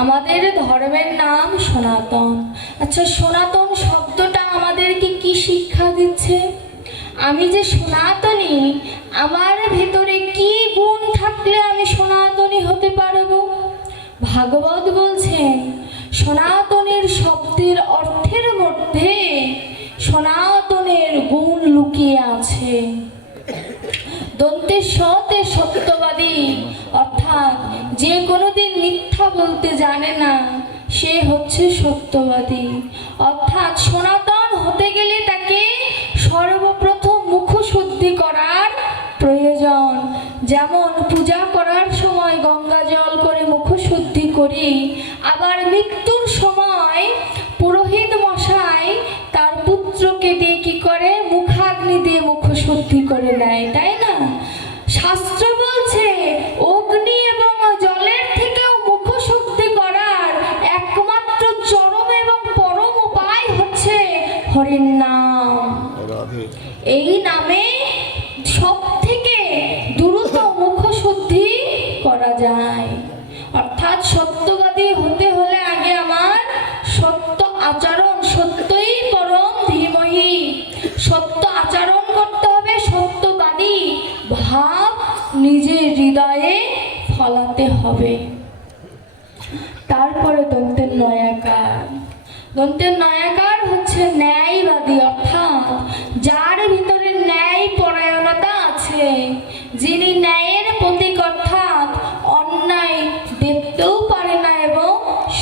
আমাদের ধর্মের নাম সনাতন। আচ্ছা, সনাতন শব্দটা আমাদেরকে কি শিক্ষা দিচ্ছে? আমি যে সনাতনী, আমার ভেতরে কি গুণ থাকলে আমি সনাতনী হতে পারবো? ভাগবত বলছেন সনাতনের শব্দের অর্থের মধ্যে সনাতনের গুণ লুকিয়ে আছে। দন্তে সতে সত্যবাদী, অর্থাৎ যে কোনোদিন মিথ্যা বলতে জানে না সে হচ্ছে সত্যবাদী। অর্থাৎ সনাতন হতে গেলে তাকে সর্বপ্রথম মুখশুদ্ধি করার প্রয়োজন। যেমন পূজা করার সময় গঙ্গা জল করে মুখশুদ্ধি করি, আবার মৃত্যুর সময় পুরোহিত মশাই তার পুত্রকে দিয়ে কি করে, মুখাগ্নি দিয়ে মুখশুদ্ধি করে নেয়, তাই না? শাস্ত্র বলছে অগ্নি এবং জলের থেকেও মুখশুদ্ধি করার একমাত্র চরম এবং পরম উপায় হচ্ছে হরির নাম। এই নামে সব থেকে দ্রুত মুখশুদ্ধি করা যায়। অর্থাৎ সত্যবাদী হতে হলে আগে আমার সত্য আচরণ, সত্যই পরম ধীমহি, সত্য আচরণ করতে হবে, সত্যবাদী ভাব নিজের হৃদয়ে ফলাতে হবে। তারপরে দন্তের নয়াকার। দন্তের নয়াকার হচ্ছে ন্যায়বাদী, অর্থাৎ যার ভিতরে ন্যায় পরায়ণতা আছে, যিনি ন্যায়ের প্রতীক, অর্থাৎ অন্যায় দেখতেও পারে না এবং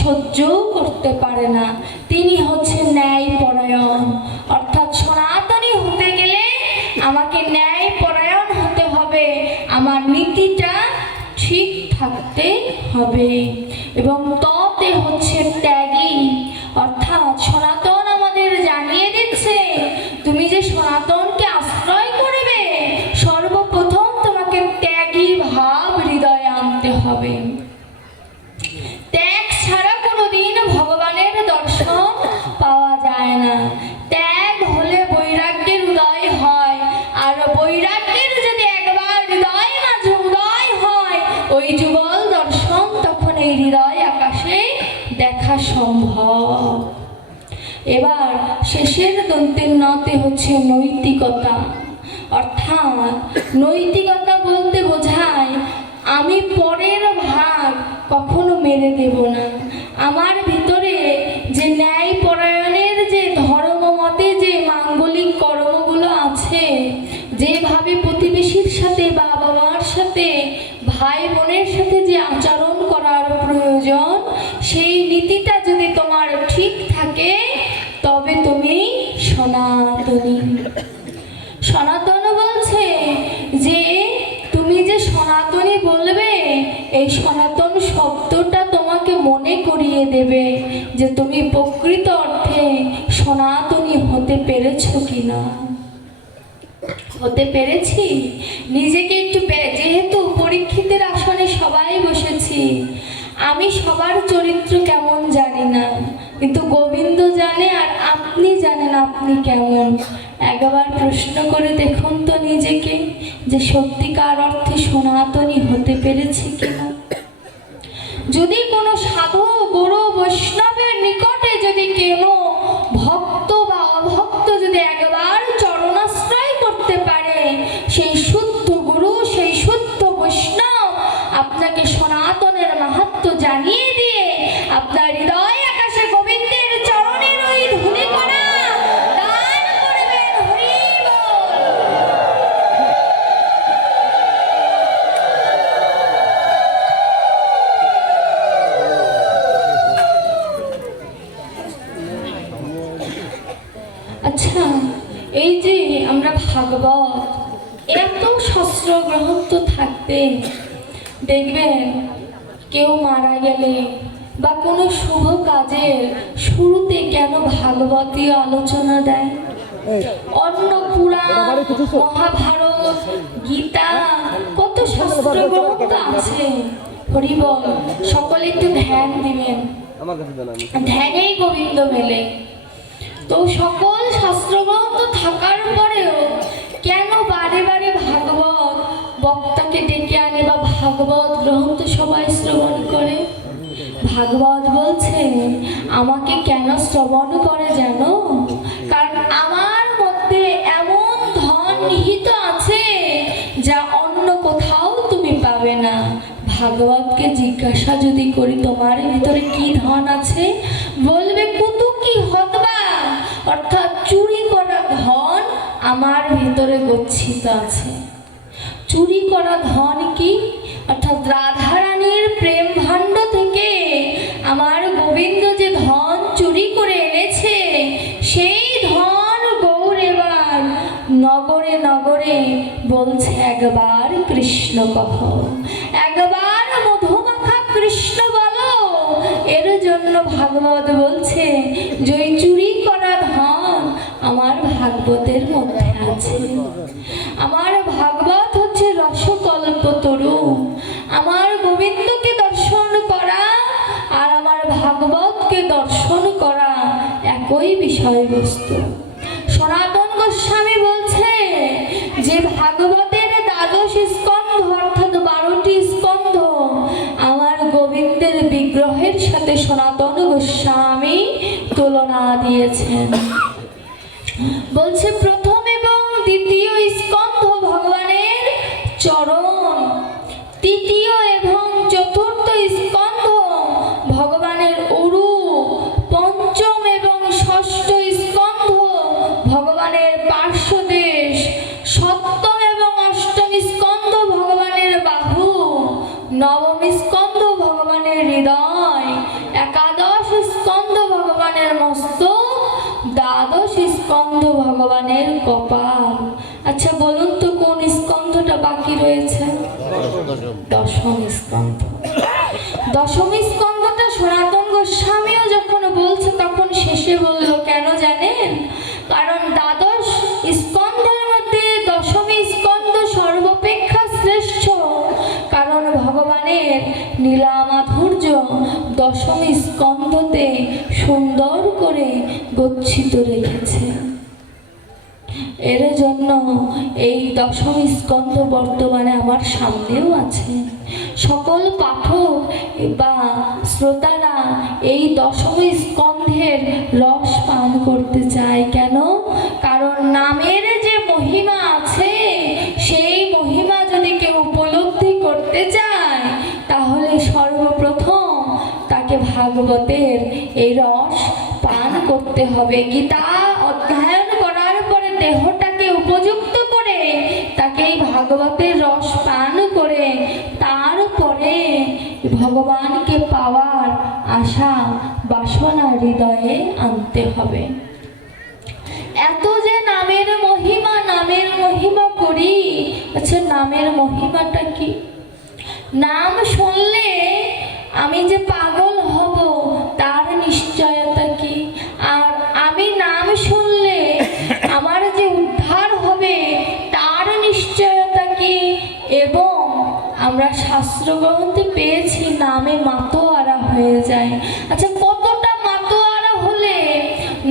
সহ্যও করতে পারে না, তিনি হচ্ছে ন্যায় পরায়ণ। অর্থাৎ সনাতনী হতে গেলে আমাকে ন্যায় পরায়ণ হতে হবে, আমার নীতিটা ঠিক থাকতে হবে, এবং ততে হচ্ছে ত্যাগী। অর্থাৎ সনাতন আমাদের জানিয়ে দিচ্ছে তুমি যে সনাতনকে আশ্রয় করবে, সর্বপ্রথম তোমাকে ত্যাগী ভাব হৃদয়ে আনতে হবে। ত্যাগ ছাড়া কোনোদিন ভগবানের দর্শন পাওয়া যায় না। ত্যাগ হলে বৈরাগ্যের উদয় হয়, আর বৈরাগ্যের যদি একবার হৃদয় মাঝে উদয় হয়, ওই যুগল দর্শন তখন এই হৃদয় আকাশে দেখা সম্ভব। এবার শেষের দন্তের নতে হচ্ছে নৈতিকতা। অর্থাৎ নৈতিকতা বলতে বোঝায় আমি পরের ভাগ কখনো মেরে দেব না। আমার ভিতরে যে ন্যায় পরায়ণের যে ধর্ম মতে যে মাঙ্গলিক কর্মগুলো আছে, যেভাবে প্রতিবেশীর সাথে, বাবা মার সাথে, ভাই বোনের সাথে যে আচরণ করার প্রয়োজন, সেই নীতিটা যদি তোমার ঠিক থাকে তবে তুমি সনাতনী। সনাতন বলছে যে তুমি যে সনাতনী বলবে, এই সনাতন শব্দটা তোমাকে মনে করিয়ে দেবে যে তুমি প্রকৃত অর্থে সনাতনী হতে পেরেছো কিনা। হতে পেরেছি? নিজেকে একটু, যেহেতু পরীক্ষিতের আসনে সবাই বসেছি, আমি সবার চরিত্র কেমন জানি না, কিন্তু গোবিন্দ জানে, আর আপনি জানেন আপনি কেমন। একবার প্রশ্ন করে দেখুন তো নিজেকে, যে সত্যিকার অর্থে সনাতনী হতে পেরেছি কিনা। যদি কোনো সাধু, গুরু, বৈষ্ণবের নিকটে যদি কেন ভক্ত বা অভক্ত যদি একবার চরণাশ্রয় করতে পারে, সেই শুদ্ধ গুরু, সেই শুদ্ধ বৈষ্ণব আপনাকে সনাতনের মাহাত্ম্য জানিয়ে দিয়ে আপনার হৃদয় আকাশে গোবিন্দের চরণের ওই ধূলি কণা দান করবেন। হরি বল। আচ্ছা, এই যে আমরা ভাগবত, এত শাস্ত্র গ্রন্থ থাকতে দেখবেন কেউ মারা গেলে বা কোনো শুভ কাজের শুরুতে কেন ভাগবতীয় আলোচনা দেয়? অন্য পুরাণ, মহাভারত, গীতা, কত শাস্ত্র গ্রন্থ আছে। হরি বল। সকলে একটু ধ্যান দিবেন, ধ্যানেই গোবিন্দ মেলে। তো সকল শাস্ত্রগ্রন্থ থাকার পরেও কেন বারে বারে ভাগবত বক্তাকে ডেকে আনে বা ভাগবত গ্রন্থ সবাই শ্রবণ করে? ভাগবত বলছে আমাকে কেন শ্রবণ করে জানো? কারণ আমার মধ্যে এমন ধন নিহিত আছে যা অন্য কোথাও তুমি পাবে না। ভাগবতকে জিজ্ঞাসা যদি করি তোমার ভিতরে কি ধন আছে, বলবে কুতুকি হতবা, অর্থাৎ চুরি করা ধন আমার ভিতরে গচ্ছিত আছে। চুরি করা ধন কি? অর্থাৎ রাধারানীর প্রেম ভাণ্ড থেকে আমার গোবিন্দ যে ধন চুরি করে এনেছে, সেই ধন গৌর এবার নগরে নগরে বলছে একবার কৃষ্ণ কহ, একবার মধুমাখা কৃষ্ণ বলো। এর জন্য ভাগবত বলছে যে ওই চুরি করা ধন আমার ভাগবতের মধ্যে আছে। আমার ভাগবত হচ্ছে রসকল্পতরু। আমার গোবিন্দকে দর্শন করা আর আমার ভাগবতকে দর্শন করা একই বিষয়বস্তু। সনাতন গোস্বামী বলছে যে ভাগবতের দ্বাদশ স্কন্ধ অর্থাৎ 12টি স্কন্ধ আমার গোবিন্দের বিগ্রহের সাথে সনাতন গোস্বামী তুলনা দিয়েছেন। বলছে প্রথম এবং দ্বিতীয় স্কন্ধ ভগবানের চরণ, তৃতীয় এবং চতুর্থ স্কন্ধ ভগবানের উরু, পঞ্চম এবং ষষ্ঠ স্কন্ধ ভগবানের পার্শ্বদেশ, সপ্তম এবং অষ্টম স্কন্ধ ভগবানের বাহু, নবম স্কন্ধ ভগবানের হৃদয়, একাদশ স্কন্ধ ভগবানের মস্তক, দ্বাদশ স্কন্ধ ভগবানের কপাল। আচ্ছা বলুন তো কোন স্কন্ধটা বাকি রয়েছে? দশম স্কন্ধ। দশম স্কন্ধটা সনাতন গোস্বামীও যখন বলছে তখন শেষে বলল কেন জানেন? কারণ দ্বাদশ স্কন্ধের মধ্যে দশম স্কন্ধ সর্বাপেক্ষা শ্রেষ্ঠ। কারণ ভগবানের লীলা মাধুর্য দশম স্কন্ধতে সুন্দর করে গচ্ছিত রেখেছে। এর জন্য এই দশম স্কন্ধ বর্তমানে আমার সামনেও আছে। সকল পাঠক বা শ্রোতারা এই দশম স্কন্ধের রস পান করতে চায়। কেন? কারণ নামের যে মহিমা আছে, সেই মহিমা যদি কেউ উপলব্ধি করতে চায় তাহলে সর্বপ্রথম তাকে ভাগবতের এই রস পান করতে হবে। গীতা অধ্যয়ন করার পরে দেহটাকে উপযুক্ত করে তাকে এই ভাগবতের রস পান করে তারপরে ভগবানকে পাওয়ার আশা বাসনা হৃদয়ে আনতে হবে। এত যে নামের মহিমা করি, আচ্ছা নামের মহিমাটা কি? নাম শুনলে আমি যে পাগল হব তার নিশ্চয়তা কি? আর আমি নাম শুনলে আমার যে উদ্ধার হবে তার নিশ্চয়তা কি? এবং আমরা শাস্ত্র গ্রন্থে পেয়েছি নামে মাতোয়ারা হয়ে যায়। আচ্ছা কতটা মাতোয়ারা হলে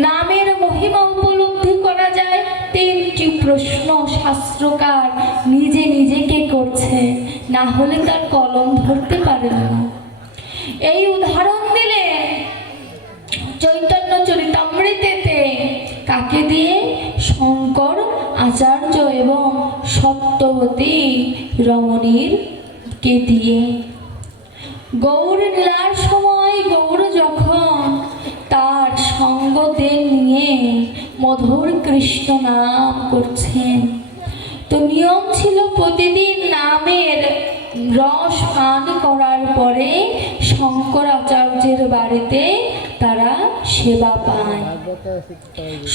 নামের মহিমা উপলব্ধি করা যায়? 3টি প্রশ্ন শাস্ত্রকার নিজে নিজেকে করছে, না হলে তার কলম ধরতে পারে না। এই উদাহরণ দিলে চৈতন্য চরিতামৃতেতে কাকে দিয়ে? শঙ্কর আচার্য এবং সত্যবতী রমণীর কে দিয়ে। গৌর লীলার সময় গৌর যখন তার সঙ্গদের নিয়ে মধুর কৃষ্ণ নাম করছেন, তো নিয়ম ছিল প্রতিদিন নামের রস পান করার পরে শঙ্করাচার্যের বাড়িতে তারা সেবা পায়।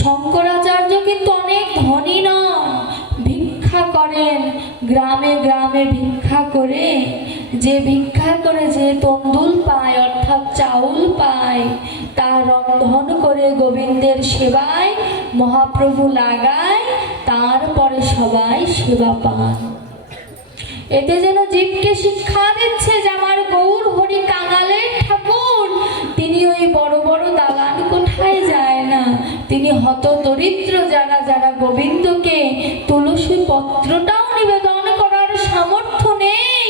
শঙ্করাচার্য কিন্তু অনেক ধনী নন, ভিক্ষা করেন, গ্রামে গ্রামে ভিক্ষা করে যে তন্দুল পায় অর্থাৎ চাউল পায় তা রন্ধন করে গোবিন্দের সেবায় মহাপ্রভু লাগায়, তারপরে সবাই সেবা পান। এতে যেন জীবকে শিক্ষা দিচ্ছে যে আমার গৌর হরি কাঙালের ঠাকুর, তিনি ওই বড় বড় দালান কোঠায় যায় না, তিনি হতদরিদ্র যারা গোবিন্দকে তুলসী পত্রটাও নিবেদন করার সামর্থ্য নেই,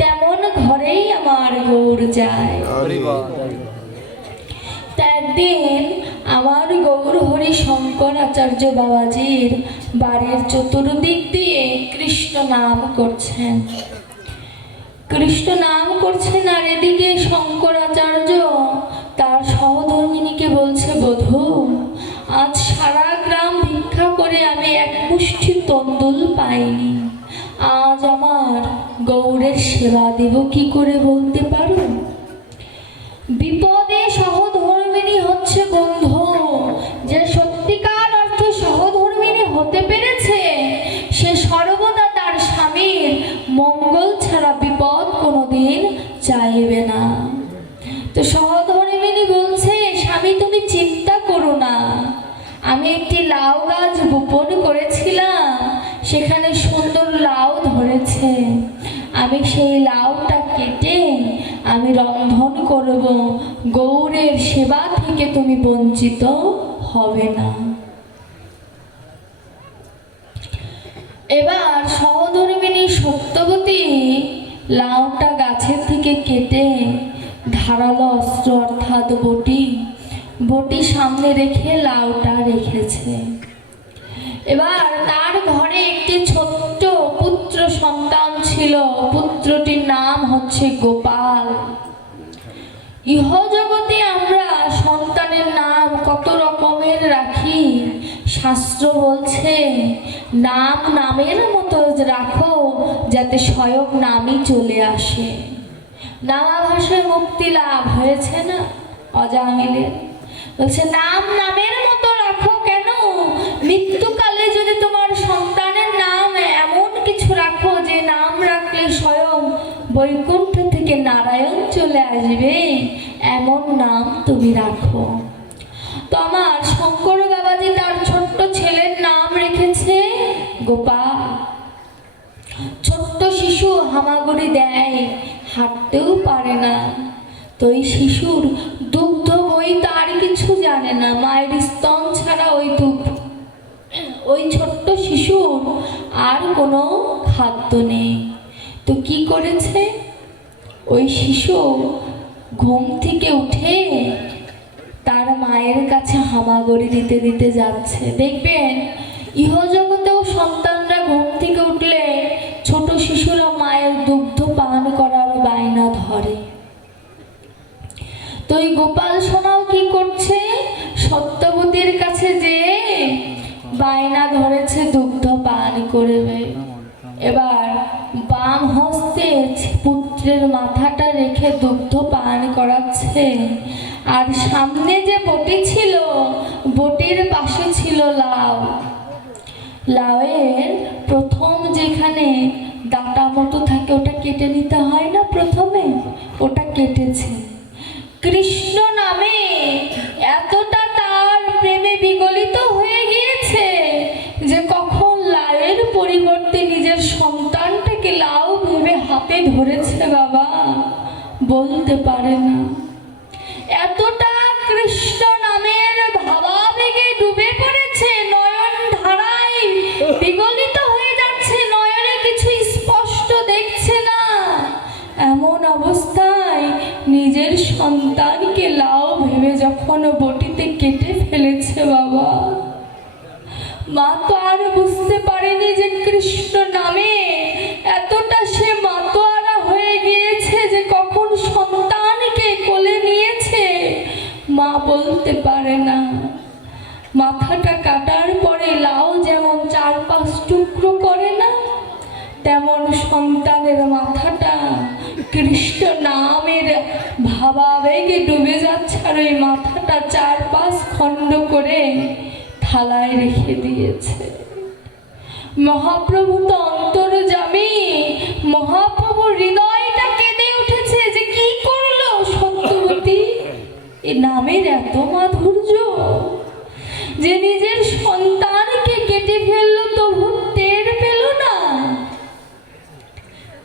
তেমন ঘরেই আমার গৌর যায়। একদিন আমার গৌরহরি শঙ্করাচার্য বাবাজির বাড়ির চতুর্দিক দিয়ে কৃষ্ণ নাম করছেন। কৃষ্ণ নাম করছেন আর এদিকে শঙ্করাচার্য তার সহধর্মিনীকে বলছে, বধূ, আজ সারা গ্রাম ভিক্ষা করে আমি এক মুষ্টি তন্দুল পাইনি। আজ আমার গৌরের সেবা দেব কি করে বলতে পারো? বিপদে সহধর্মিনী হচ্ছে বন্ধু। যে সত্যিকার অর্থে সহধর্মিনী হতে পেরেছে সে সর্বদা তার স্বামীর মঙ্গল ছাড়া বিপদ কোনোদিন চাইবে না। তো সহধর্মিনী বলছে, স্বামী তুমি চিন্তা করো না, আমি একটি লাউ গাছ বপন করেছিলাম, সেখানে সুন্দর লাউ ধরেছে। আমি সেই লাউটা কেটে আমি রন্ধন করব, গৌরের সেবা থেকে তুমি বঞ্চিত হবে না। এবার সহধর্মিনী সত্যবতী লাউটা গাছের থেকে কেটে ধারালো অস্ত্র অর্থাৎ বটি সামনে রেখে লাউটা রেখেছে। এবার তার ঘরে একটি ছোট্ট পুত্র সন্তান ছিল, পুত্রটির নাম হচ্ছে গোপাল। ইহজগতে আমরা সন্তানের নাম কত রকমের রাখি। শাস্ত্র বলছে নাম নামের মতো রাখো যাতে স্বয়ং নামই চলে আসে। নামাভাষায় মুক্তি লাভ হয়েছে না অজামিলের, বলছে নাম নামের মতো রাখো। কেন? মৃত্যুকালে যদি তোমার সন্তানের নাম এমন কিছু রাখো যে নাম রাখলে স্বয়ং বৈকুণ্ঠ থেকে নারায়ণ চলে আসবে, এমন নাম তুমি রাখো। তো আমার শঙ্কর বাবাজি তার ছোট্ট ছেলের নাম রেখেছে গোপাল। ছোট্ট শিশু হামাগুড়ি দেয়, হাঁটতেও পারে না। তো এই শিশুর দুগ্ধ বই তার কিছু জানে না, মায়ের স্তন ছাড়া ওই ছোট্ট শিশুর আর কোনো খাদ্য নেই। তো কি করেছে, ওই শিশু ঘুম থেকে উঠে তার মায়ের কাছে হামাগুড়ি দিতে দিতে যাচ্ছে। দেখবেন ইহজগতেও সন্তানরা ঘুম থেকে উঠলে ছোট শিশুরা মায়ের দুগ্ধ পান করার বায়না ধরে। তো এই গোপাল সোনাও কি করছে, সত্যবতীর কাছে যে বায়না ধরেছে দুগ্ধ পান করবে। এবার বাম হস্তে পুত্রের মাথাটা রেখে দুগ্ধ পান করাচ্ছে, আর সামনে যে বটি ছিল বটির পাশে ছিল লাউ। লাউয়ের প্রথম যেখানে ডাটা মতো থাকে ওটা কেটে নিতে হয় না, প্রথমে ওটা কেটেছে। কৃষ্ণ নামে এতটা তার প্রেমে বিগলিত হয়ে গিয়েছে যে কখন লাউয়ের পরিবর্তে নিজের সন্তানটাকে লাউ ভেবে হাতে ধরেছে বাবা বলতে পারে না। এতটা কৃষ্ণ নামের ভাবাবেগে ডুবে পড়েছে, নয়ন ধারায় বিগলিত হয়ে যাচ্ছে, নয়নে কিছু স্পষ্ট দেখছে না। এমন অবস্থায় নিজের সন্তানকে লাউ ভেবে যখন বটিতে কেটে ফেলেছে বাবা, মা তো আর বুঝতে পারেনি যে কৃষ্ণ নামে এতটা সে মাতোয়ারা হয়ে গিয়েছে যে কখন সন্তানকে কোলে নিয়েছে মা বলতে পারে না। মাথাটা কাটার পরে লাউ যেমন 4-5 টুকরো করে না, তেমন সন্তানের মাথাটা কৃষ্ণ নামের ভাবাবেগে ডুবে যাচ্ছে, আর ওই মাথাটা 4-5 খণ্ড করে থালায় রেখে দিয়েছে। মহাপ্রভু তো অন্তর্যামী, মহাপ্রভু হৃদয়টা কেঁদে উঠেছে যে কি করলো সত্যবতী, এ নামের এত মাধুর্য যে নিজের সন্তানকে কেটে ফেললো তবু টের পেল না।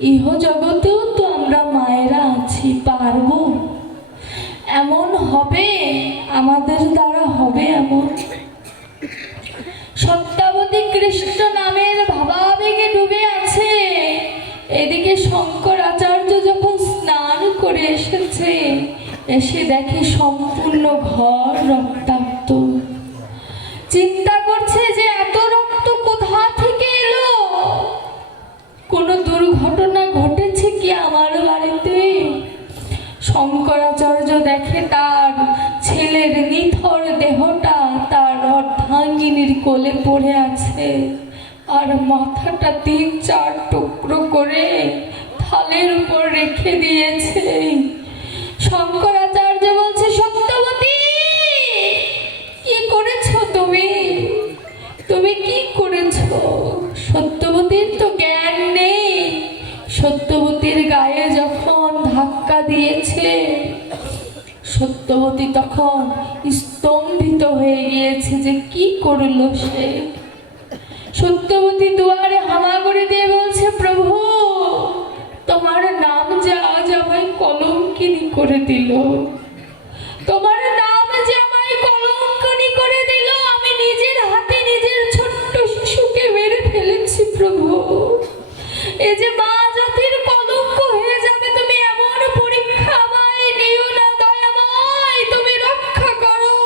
ইহ জগতেও তো আমরা মায়েরা আছি, পারবো, এমন হবে, আমাদের দ্বারা হবে এমন। সত্যাবতী কৃষ্ণ নামের ভাবাবেগে ডুবে আছে, এদিকে শঙ্করাচার্য যখন স্নান করে এসেছে এসে দেখে সম্পূর্ণ ঘর রক্তাক্ত। চিন্তা করছে যে এত রক্ত কোথা থেকে এলো, কোনো দুর্ঘটনা ঘটেছে কি আমার বাড়িতে? শঙ্করাচার্য দেখে তার ছেলের নিথর দেহটা তার অর্ধাঙ্গিনীর কোলে পড়ে আছে, আর মাথাটা 3-4 টুকরো করে থালের উপর রেখে দিয়েছে। শঙ্করাচার্য বলছে, সত্যবতী কি করেছো তুমি? তুমি কি করেছো? সত্যবতীর তো জ্ঞান নেই। সত্যবতীর গায়ে যখন ধাক্কা দিয়েছে, সত্যবতী তখন স্তম্ভিত হয়ে গিয়েছে যে কি করলো সে। সত্যবতী দুয়ারে হামাগুড়ি দিয়ে বলছে, প্রভু তোমার নাম যে আজ আমায় কলঙ্কিনী করে দিল, তোমার নাম যে আমায় কলঙ্কিনী করে দিল। আমি নিজের হাতে নিজের ছোট্ট শিশুকে মেরে ফেলেছি প্রভু। এ যে মা জাতির কলঙ্ক হয়ে যাবে, তুমি এমন পরীক্ষা আমায় নিও না দয়াময়, তুমি রক্ষা করো।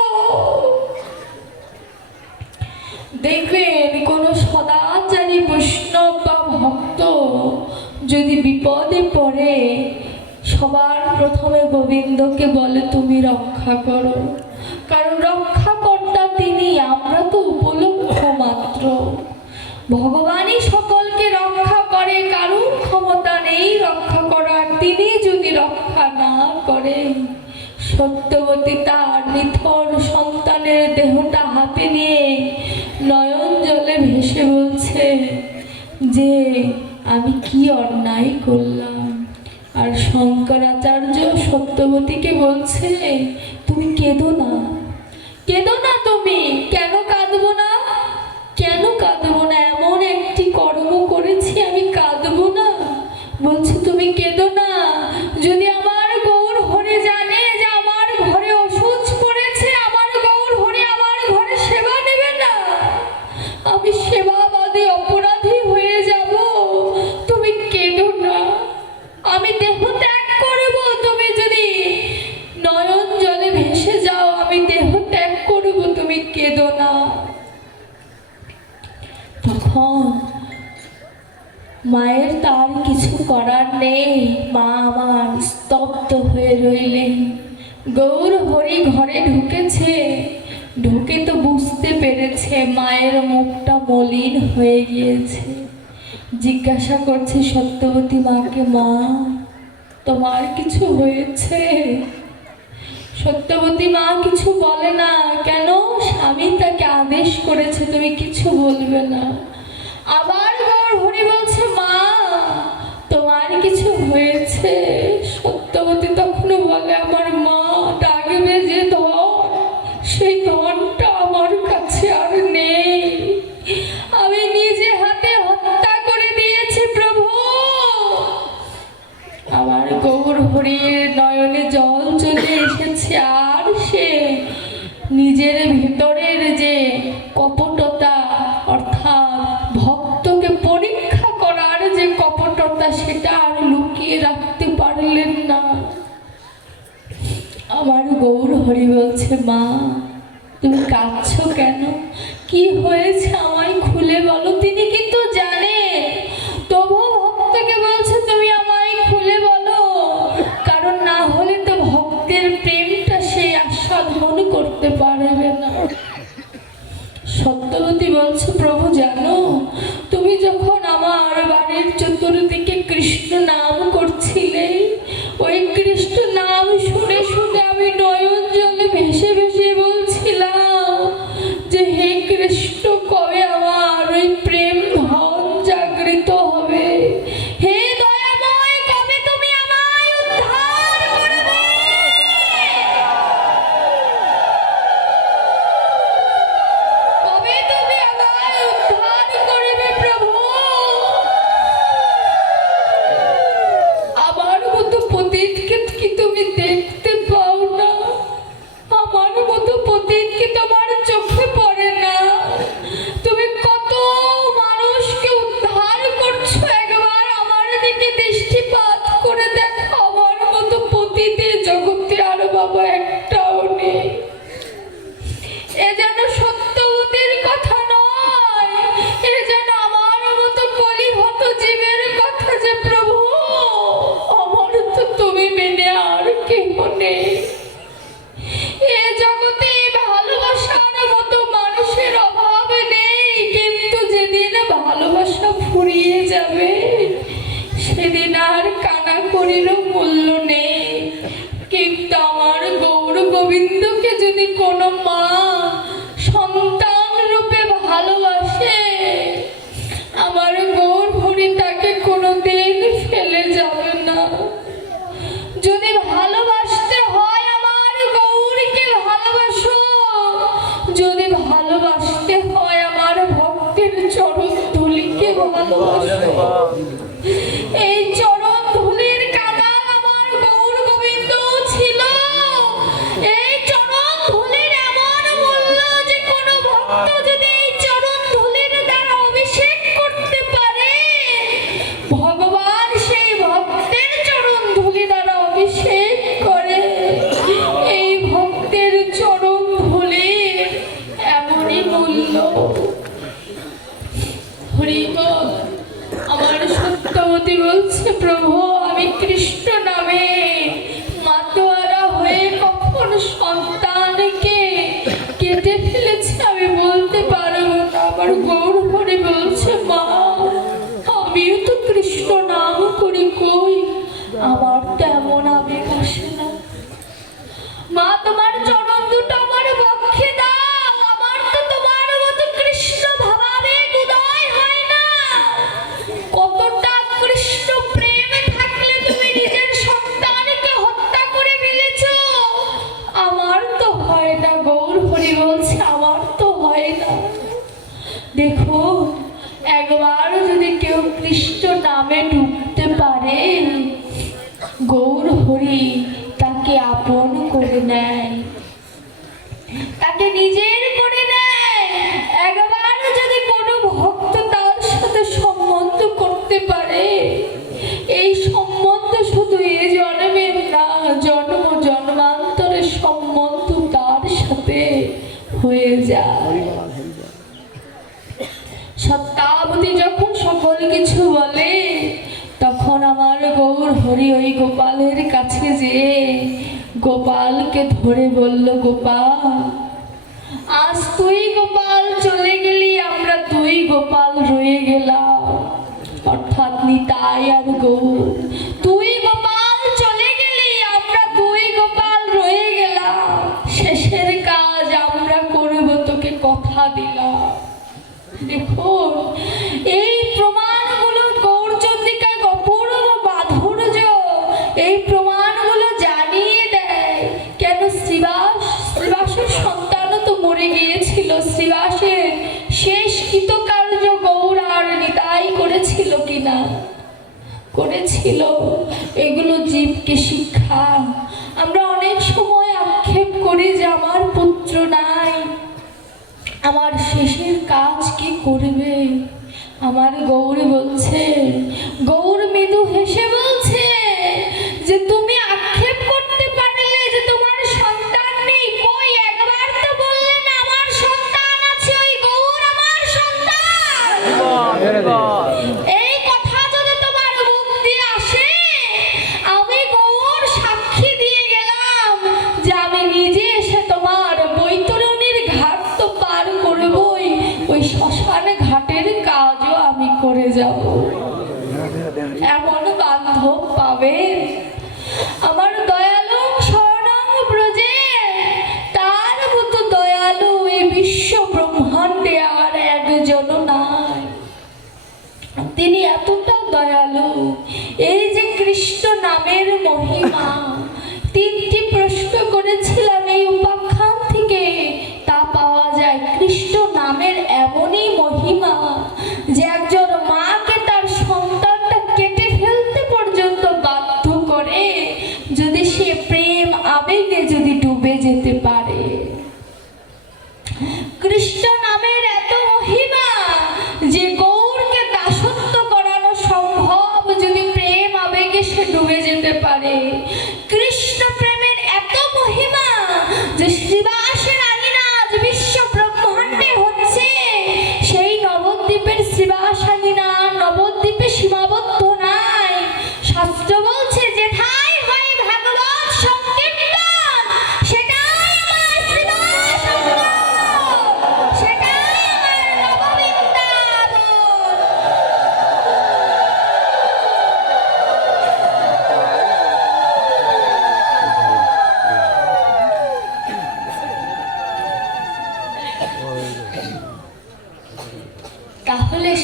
দেখবেন কোন সদাচারী বৈষ্ণব বা ভক্ত যদি বিপদে পড়ে, সবার প্রথমে গোবিন্দকে বলে তুমি রক্ষা করো, কারণ রক্ষাকর্তা তিনি, আমরা তো উপলক্ষ মাত্র। ভগবানই সকলকে রক্ষা করে, কারুর ক্ষমতা নেই রক্ষা করার। তিনি যদি রক্ষা না করেন, সত্যবতী তার নিথর সন্তানের দেহটা হাতে নিয়ে নয়ন জলে ভেসে বলছে যে আমি কি অন্যায় করলাম। আর শঙ্করাচার্য সত্যবতীকে বলছে, তুমি কেঁদো না, কেঁদো না। তুমি কেন কাঁদবো না? কেন কাঁদবো না? এমন একটি কর্ম করেছি, আমি কাঁদবো না? বলছে তুমি কেঁদো না। যদি আমার গৌর হরি জানে যে আমার ঘরে অসুচ পড়েছে, আমার গৌর হরি আমার ঘরে সেবা নেবে না, আমি সেবাবাদী অপরাধী হয়ে যাব। তুমি কেঁদো না, আমি দেহ ত্যাগ করব। তুমি যদি নয়ন জলে ভেসে যাও, আমি দেহ ত্যাগ করব, তুমি কেঁদো না। তখন মায়ের তার কিছু করার নেই, মা আমার স্তব্ধ হয়ে রইলেন। গৌর হরি ঘরে ঢুকেছে, ঢুকে তো বুঝতে পেরেছে মায়ের মুখটা মলিন হয়ে গিয়েছে। জিজ্ঞাসা করছে সত্যবতী মাকে, মা তোমার কিছু হয়েছে? সত্যবতী মা কিছু বলে না। কেন? স্বামী তাকে আদেশ করেছে তুমি কিছু বলবে না। আবার গৌর হরি বলছে, মা তোমার কিছু হয়েছে? সত্যবতী তখনও বলে, আমার মা ডাকবে যে ধন, সেই ধনটা আমার কাছে আর নেই, আমি নিজে হাতে হত্যা করে দিয়েছি প্রভু। আমার গৌর হরির নয়নে জল চলে এসেছে, আর সে নিজের ভিতরের যে কপটতা, অর্থাৎ ভক্তকে পরীক্ষা করার যে কপটতা, সেটা আর লুকিয়ে রাখতে পারলেন না। আমার গৌর হরি বলছে, মা তুমি কাঁদছো কেন? কি হয়েছে আমায় খুলে বলো। তিনি কিন্তু জানে, তবু ভক্তকে বলছে তুমি আমায় খুলে বলো, কারণ না হলে তো ভক্তের প্রেমটা সে আস্বাদন করতে পারবে না। সত্যবতী বলছে, প্রভু জানো, তুমি যখন আমার বাড়ির চতুর্দিকে কৃষ্ণ নাম করছিলে, ওই কৃষ্ণ নাম শুনে শুনে আমি নয়ন জলে ভেসে ভেসে বলছিলাম যে হে কৃষ্ণ, কবে আমার ওই প্রেম ধন জাগৃত হবে? হে দয়াময়, কবে তুমি আমায় উদ্ধার করবে? কবে তুমি আমায় উদ্ধার করবে প্রভু? গোবিন্দকে যদি কোনো মা সন্তান রূপে ভালোবাসে, আমার গৌর হরি তাকে কোনোদিন ফেলে যাবে না। যদি ভালোবাসতে হয় আমার গৌরকে ভালোবাসো, যদি ভালোবাসতে হয় আমার ভক্তের চরণ ধুলিকে ভালোবাসো। এই চরণ ধুলির কাদাল আমার গৌর গোবিন্দ ছিল। এই চরণ ধুলির এমন মূল্য যে কোনো ভক্ত যদি এই চরণ ধুলির দ্বারা অভিষেক করতে পারে, ভগবান সেই ভক্তের চরণ ধুলি দ্বারা অভিষেক করে। এই ভক্তের চরণ ধুলির এমনই মূল্য। হরি বল। আমার সত্যবতী বলছে, প্রভু আমি কৃষ্ণ নামে মাতোয়ারা হয়ে কখন সন্তানকে কেটে ফেলেছি আমি বলতে পারবো না। আমার গৌর হরি বলছে, মা আমিও তো কৃষ্ণ নাম করি, কই আমার তো এমন আবেগ আসে না। মা তোমার চরণ দুটো আমার বক্ষে দাও, আমার তো তোমার মতো কৃষ্ণ ভাবাবেগ উদয় হয় না। কতটা কৃষ্ণ প্রেম থাকলে তুমি নিজের সন্তানকে হত্যা করে ফেলেছো, আমার তো হয় না। গৌর হরি বলছে, আমার তো হয় না। দেখো একবার যদি কেউ কৃষ্ণ নামে ডুবতে পারে, গৌর হরি তাকে আপন করে নেয়, তাকে নিজের করে নেয়। একবার যদি কোনো ভক্ত তার সাথে সম্বন্ধ করতে পারে, এই সম্বন্ধ শুধু এ জন্মের না, জন্ম জন্মান্তরের সম্বন্ধ তার সাথে হয়ে যায়। সত্যাবতী যখন সকল কিছু বলে, তখন আমার গৌর হরি ওই গোপালের কাছে যেয়ে গোপালকে ধরে বলল, গোপাল আজ তুই গোপাল চলে গেলি, আমরা তুই গোপাল রয়ে গেলাম। অর্থাৎ নিতাই আর গৌর, তুই গোপাল চলে গেলি, আমরা তুই গোপাল রয়ে গেলাম। শেষের কাজ আমরা করব, তোকে কথা দিলাম। দেখুন এই প্রমাণগুলো গৌরচন্দ্রিকার অপূর্ব মাধুর্য, এই প্রমাণগুলো জানিয়ে দেয় কেন শ্রীবাসের সন্তানও তো মরে গিয়েছিল। শ্রীবাসের শেষ কৃতকার্য গৌর আর নিতাই করেছিল কিনা? করেছিল। এগুলো জীবকে শিক্ষা। আমরা অনেক সময় আক্ষেপ করি যে আমার পুত্র নাই, আমার শেষের কাজ কি করবে। আমার গৌর বলছে, গৌর মৃদু হেসে বলছে যে তুমি আক্ষেপ করতে পারলে যে তোমার সন্তান নেই, কই একবার তো বললে না আমার সন্তান আছে, ওই গৌর আমার সন্তান। এই কথা যদি তোমার মুখ দিয়ে আসে, আমি গৌর সাক্ষী দিয়ে গেলাম যে আমি নিজে এসে তোমার বৈতরণীর ঘাট তো পার করবই, ওই শ্মশান ঘাটের কাজও আমি করে যাব। এমন বান্ধব পাবে।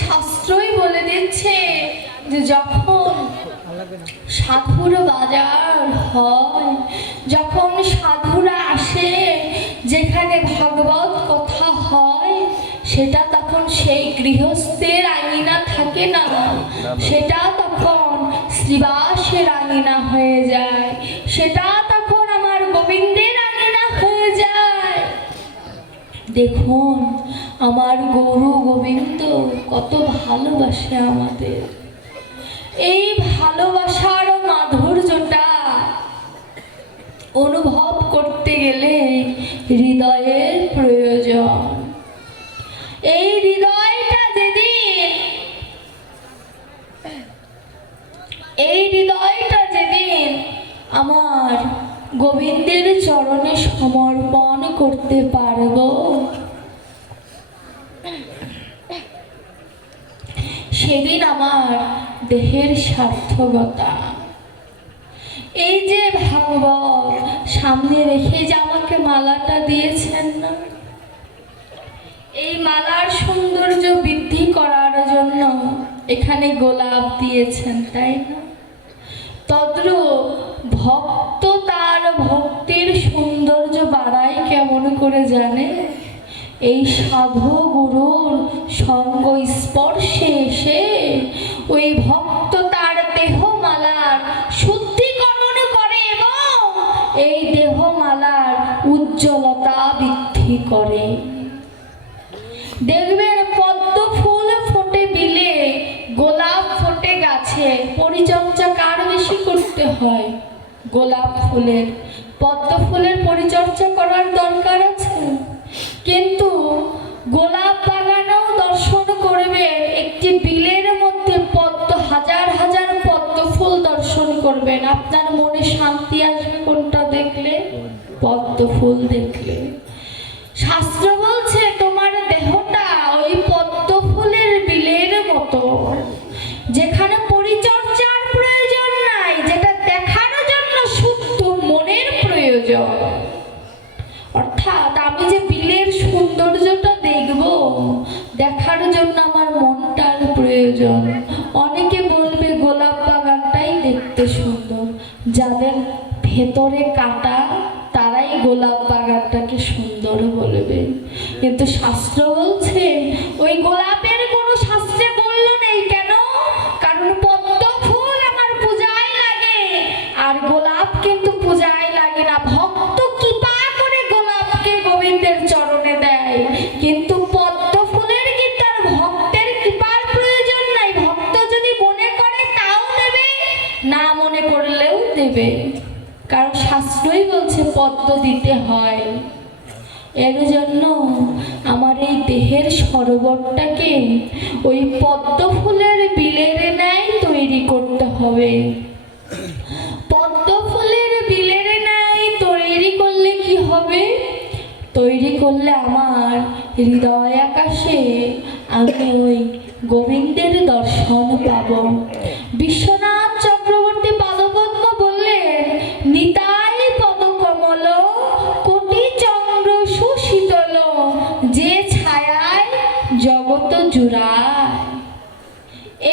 শাস্ত্রই বলে দিচ্ছে যে যখন সাধুর বাজার হয়, যখন সাধুরা আসে, যেখানে ভাগবত কথা হয়, সেটা তখন সেই গৃহস্থের আঙিনা থাকে না, সেটা তখন শ্রীবাসের আঙিনা হয়ে যায়, সেটা তখন আমার গোবিন্দের আঙিনা হয়ে যায়। দেখুন আমার গরু গোবিন্দ কত ভালোবাসে আমাদের। এই ভালোবাসার মাধুর্যটা অনুভব করতে গেলে হৃদয়ের প্রয়োজন। এই হৃদয়টা যেদিন আমার গোবিন্দের চরণে সমর্পণ করতে পারব, সেদিন আমার দেহের সার্থকতা। এই যে ভাগবত সামনে রেখে যে আমাকে মালাটা দিয়েছেন না, এই মালার সৌন্দর্য বৃদ্ধি করার জন্য এখানে গোলাপ দিয়েছেন, তাই না? তদ্রূপ ভক্ত তার ভক্তির সৌন্দর্য বাড়ায় কেমন করে জানে? এই সাধু গুরুর সঙ্গ স্পর্শে এসে ওই ভক্ত তার দেহমালার শুদ্ধিকরণ করে এবং এই দেহমালার উজ্জ্বলতা বৃদ্ধি করে। দেখবেন পদ্ম ফুল ফোটে বিলে, গোলাপ ফোটে গাছে, পরিচর্যা কার বেশি করতে হয়? গোলাপ ফুলের। পদ্ম ফুলের পরিচর্যা করার দরকার আছে, কিন্তু গোলাপ বাগানেও দর্শন করবেন, একটি বিলের মধ্যে পদ্ম হাজার হাজার পদ্ম ফুল দর্শন করবেন, আপনার মনে শান্তি আসবে কোনটা দেখলে? পদ্ম ফুল দেখলে। শাস্ত্র বলছে তোমার দেহটা ওই পদ্ম ফুলের বিলের মতো, যেখানে পরিচর্যার প্রয়োজন নাই, যেটা দেখার জন্য শুদ্ধ মনের প্রয়োজন। অর্থাৎ আমি যে বিলের সৌন্দর্যটা দেখব, দেখার জন্য আমার মনটার প্রয়োজন। অনেকে বলবে গোলাপ বাগানটাই দেখতে সুন্দর, যাদের ভেতরে কাটা তারাই গোলাপ বাগানটাকে সুন্দর বলবে। কিন্তু শাস্ত্র বলছে ওই গোলাপের কোনো শাস্ত্রে বলল নেই। কেন? কারণ পদ্ম ফুল আমার পূজায় লাগে, আর গোলাপ কিন্তু পূজায় লাগে না। ভক্ত কৃপা করে গোলাপকে গোবিন্দের চরণে দেয়, কিন্তু পদ্ম ফুলের কিন্তু আর ভক্তের কৃপার প্রয়োজন নাই। ভক্ত যদি মনে করে তাও দেবে, না মনে করলেও দেবে, কারণ শাস্ত্রই বলছে পদ্ম দিতে হয়। এর জন্য আমার এই দেহের সরোবরটাকে ওই পদ্ম ফুলের বিলের ন্যায় তৈরি করতে হবে। পদ্ম ফুলের বিলের ন্যায় তৈরি করলে কি হবে? তৈরি করলে আমার হৃদয় আকাশে আমি ওই গোবিন্দের দর্শন পাব। বিশ্বনাথ চক্রবর্তী পাদপদ্ম বললেন, নিতাই পদকমল কোটি চন্দ্র সুশীতল, যে ছায়ায় জগত জুড়ায়।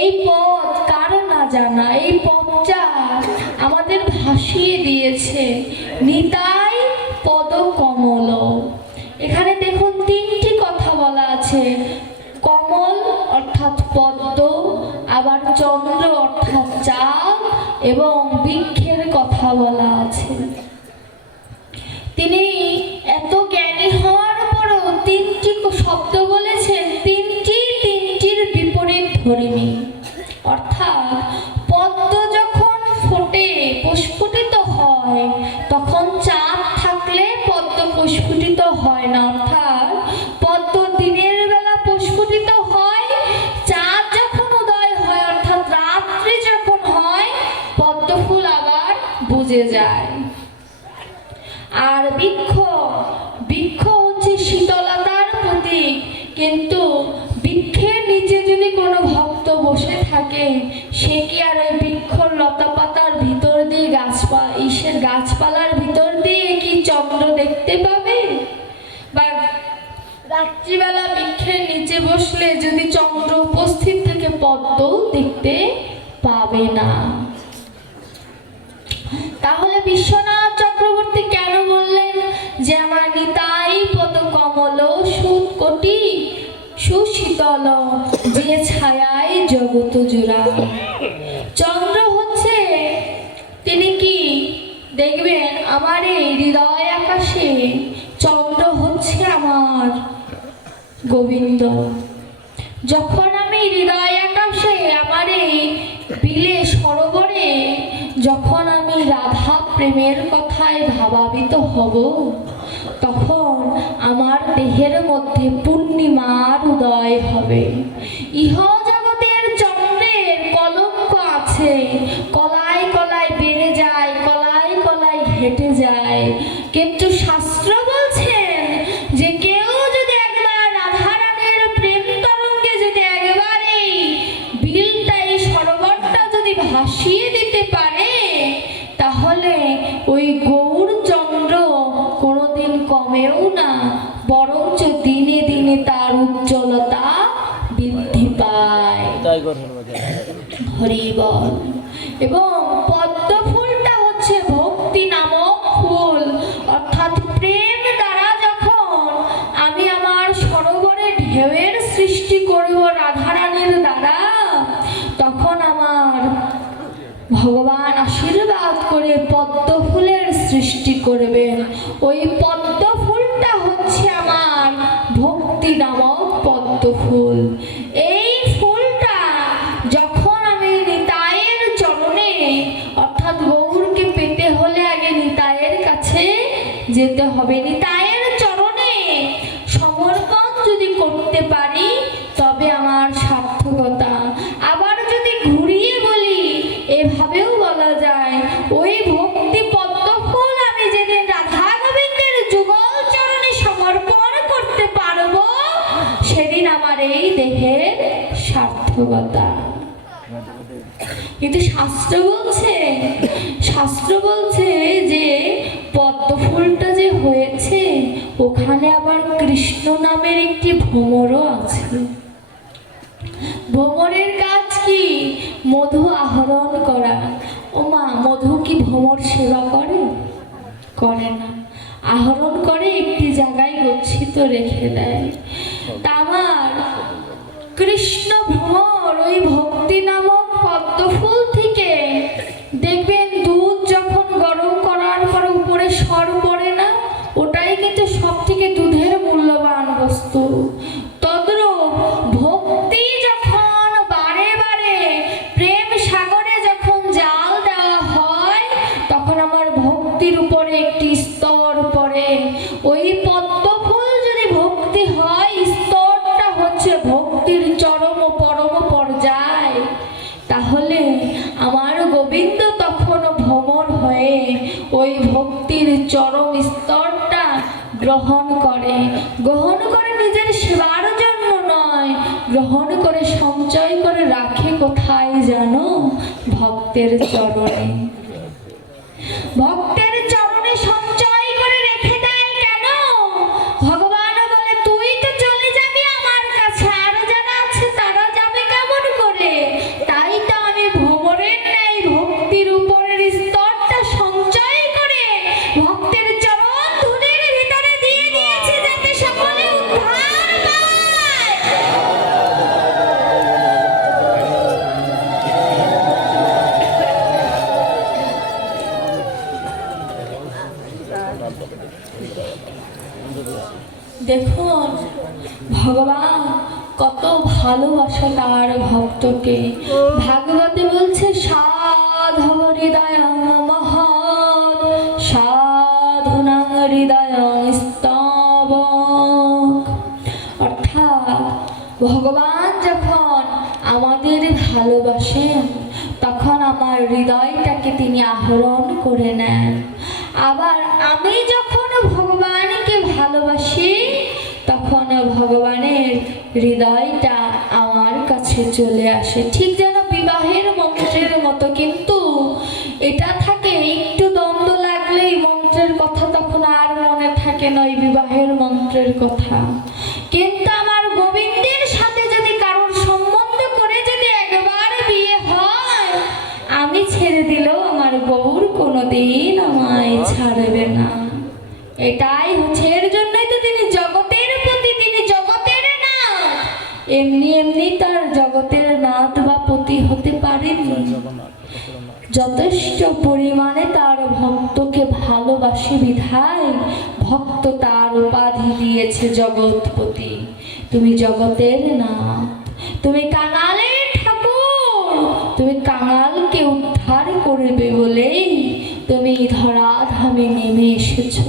এই পথ কার না জানা? এই পথটা আমাদের ভাসিয়ে দিয়েছে নিতাই পদকমল। এখানে দেখুন তিনটি কথা বলা আছে, কমল অর্থাৎ পদ্ম, আবার চন্দ্র অর্থাৎ চাঁদ, এবং বৃক্ষের কথা বলা আছে। তিনি এত জ্ঞানী হওয়ার পরও তিনটি শব্দ বলেছেন, তিনটির বিপরীত ধর্মী। অর্থাৎ পদ্ম যখন ফোটে প্রস্ফুটিত হয়, তখন চাঁদ থাকলে পদ্ম প্রস্ফুটিত হয় না। অর্থাৎ পদ্ম দিনের বেলা প্রস্ফুটিত হয়, চাঁদ যখন উদয় হয় অর্থাৎ রাত্রি যখন হয়, পদ্ম ফুল আবার বুঝে যায়। আর বৃক্ষ হচ্ছে শীতলতার প্রতীক, কিন্তু বৃক্ষের নিচে যদি কোনো ভক্ত বসে থাকে, সে কি আর ওই বৃক্ষর লতা পাতার ভিতর দিয়ে গাছপালার ভিতর দিয়ে কি চন্দ্র দেখতে পাবে? বা রাত্রিবেলা বৃক্ষের নিচে বসলে যদি চন্দ্র উপস্থিত থাকে পদ্মও দেখতে পাবে না। তাহলে বিশ্বনাথ চক্রবর্তী কেন বললেন যে আমার নিতাই পদ কমল সুকোটি সুশীতল যে ছায়ায় জগত জোড়া? চন্দ্র হচ্ছে তিনি কি দেখবেন আমার এই হৃদয় আকাশে চন্দ্র হচ্ছে আমার গোবিন্দ। যখন আমি হৃদয় আকাশে আমার এই বিলে সরোবরে যখন আমি রাধা প্রেমের কথায় ভাবাবিত হব, তখন আমার দেহের মধ্যে পূর্ণিমার উদয় হবে। ইহ জগতের চন্দ্রের কলঙ্ক আছে, কলায় কলায় বেড়ে যায়, কলায় কলায় ঘেটে যায়, কিন্তু শাস্ত্র বলছেন যে কেউ যদি একবার রাধারানীর প্রেম তরঙ্গে যদি একবার এই বিলটা এই সরোবরটা যদি ভাসিয়ে দিতে পারে, তাহলে ওই গৌর চন্দ্র কোনোদিন কমেও না, বরঞ্চ দিনে দিনে তার উজ্জ্বলতা বৃদ্ধি পায়। হরি বল। এবং পদ্ম ফুলটা হচ্ছে ভক্তি নামক ফুল, অর্থাৎ প্রেম দ্বারা যখন আমি আমার সরোবরে ঢেউয়ের সৃষ্টি করব রাধারানীর দ্বারা, তখন আমার ভগবান আশীর্বাদ করে পদ্ম ফুলের সৃষ্টি করবেন। ওই পদ্ম ফুলটা হচ্ছে আমার ভক্তি নামক পদ্ম ফুল। এই ফুলটা যখন আমি নিতাইয়ের চরণে, অর্থাৎ গৌরকে পেতে হলে আগে নিতাইয়ের কাছে যেতে হবে, নিতাইয়ের চরণে সমর্পণ যদি করতে পারি তবে আমার সার্থকতা। আবার যদি ঘুরিয়ে বলি, এভাবেও বলা যায় ওই ভক্তি পদ্ম ফুল আমি যেদিন রাধা গোবিন্দের যুগল চরণে সমর্পণ করতে পারবো, সেদিন আমার এই দেহের সার্থকতা। কিন্তু শাস্ত্র বলছে যে পদ্ম ফুলটা যে হয়েছে ওখানে আবার কৃষ্ণ নামের একটি ভ্রমরও আছে। ভ্রমরের কাজ কি? মধু আহরণ করা। ও মা, মধু কি ভ্রমর সেবা করে? করে না। আহরণ করে একটি জায়গায় গচ্ছিত রেখে দেয়। তা আমার কৃষ্ণ ভ্রমর ওই ভক্তি নামক পদ্ম ফুল থেকে দেখবেন দুধ যখন গরম করার পর উপরে সর পড়ে না, ওটাই কিন্তু সব থেকে দুধের মূল্যবান বস্তু। তদ্রূপ ভক্তি যখন বারে বারে প্রেম সাগরে যখন জাল দেওয়া হয়, তখন আমার ভক্তির উপরে একটি স্তর পড়ে। ওই পদ্ম ফুল যদি ভক্তি হয়, স্তরটা হচ্ছে ভক্তির চরম ও পরম পর্যায়, তাহলে আমার গোবিন্দ তখন ভ্রমর হয়ে ওই ভক্তির চরম স্তরটা গ্রহণ করে নিজের সেবার জন্য নয়, গ্রহণ করে সঞ্চয় করে রাখে কোথায় জানো? ভক্তের চরণে। ভক্তের চরণে সঞ্চয় করে রেখে দেয় কেন? ভগবান বলে তুই তো চলে যাবি আমার কাছে, আর যারা আছে তারা যাবে কেমন করে? তাই তো আমি ভ্রমরের ন্যায় ভক্তির উপরের স্তরটা সঞ্চয় করে ভক্তের চরণ ধুলির ভিতরে দিয়ে দিয়েছি, যাতে সকলে উদ্ধার পায়। দেখুন ভগবান কত ভালোবাসে তার ভক্তকে। ভাগবতে বলছে সাধব হৃদয় মহৎ সাধুনা হৃদয় স্তবক। অর্থাৎ ভগবান যখন আমাদের ভালোবাসেন তখন আমার হৃদয়টাকে তিনি আহরণ করে নেন। আবার আমি যখন ভগবানকে ভালোবাসি তখন ভগবানের হৃদয়টা আমার কাছে চলে আসে। ঠিক যেন বিবাহের মন্ত্রের মতো, কিন্তু এটা থাকে একটু দ্বন্দ্ব লাগলেই মন্ত্রের কথা তখন আর মনে থাকে থাকেন ওই বিবাহের মন্ত্রের কথা, কিন্তু আমার গোবিন্দের সাথে যদি কারোর সম্বন্ধ করে যদি একবার বিয়ে হয়, আমি ছেড়ে দিলেও আমার গৌর কোনোদিন আমায় ছাড়বে না। এটাই হচ্ছে, এর জন্যই তো তিনি জগতের পতি, তিনি জগতের নাথ। এমনি এমনি তার জগতের নাথ বা পতি হতে পারেনি, যথেষ্ট পরিমাণে তার ভক্তকে ভালোবাসে বিধায় ভক্ত তার উপাধি দিয়েছে জগৎপতি। তুমি জগতের নাথ, তুমি কাঙালের ঠাকুর, তুমি কাঙালকে উদ্ধার করবে বলেই তুমি ধরাধামে নেমে এসেছো।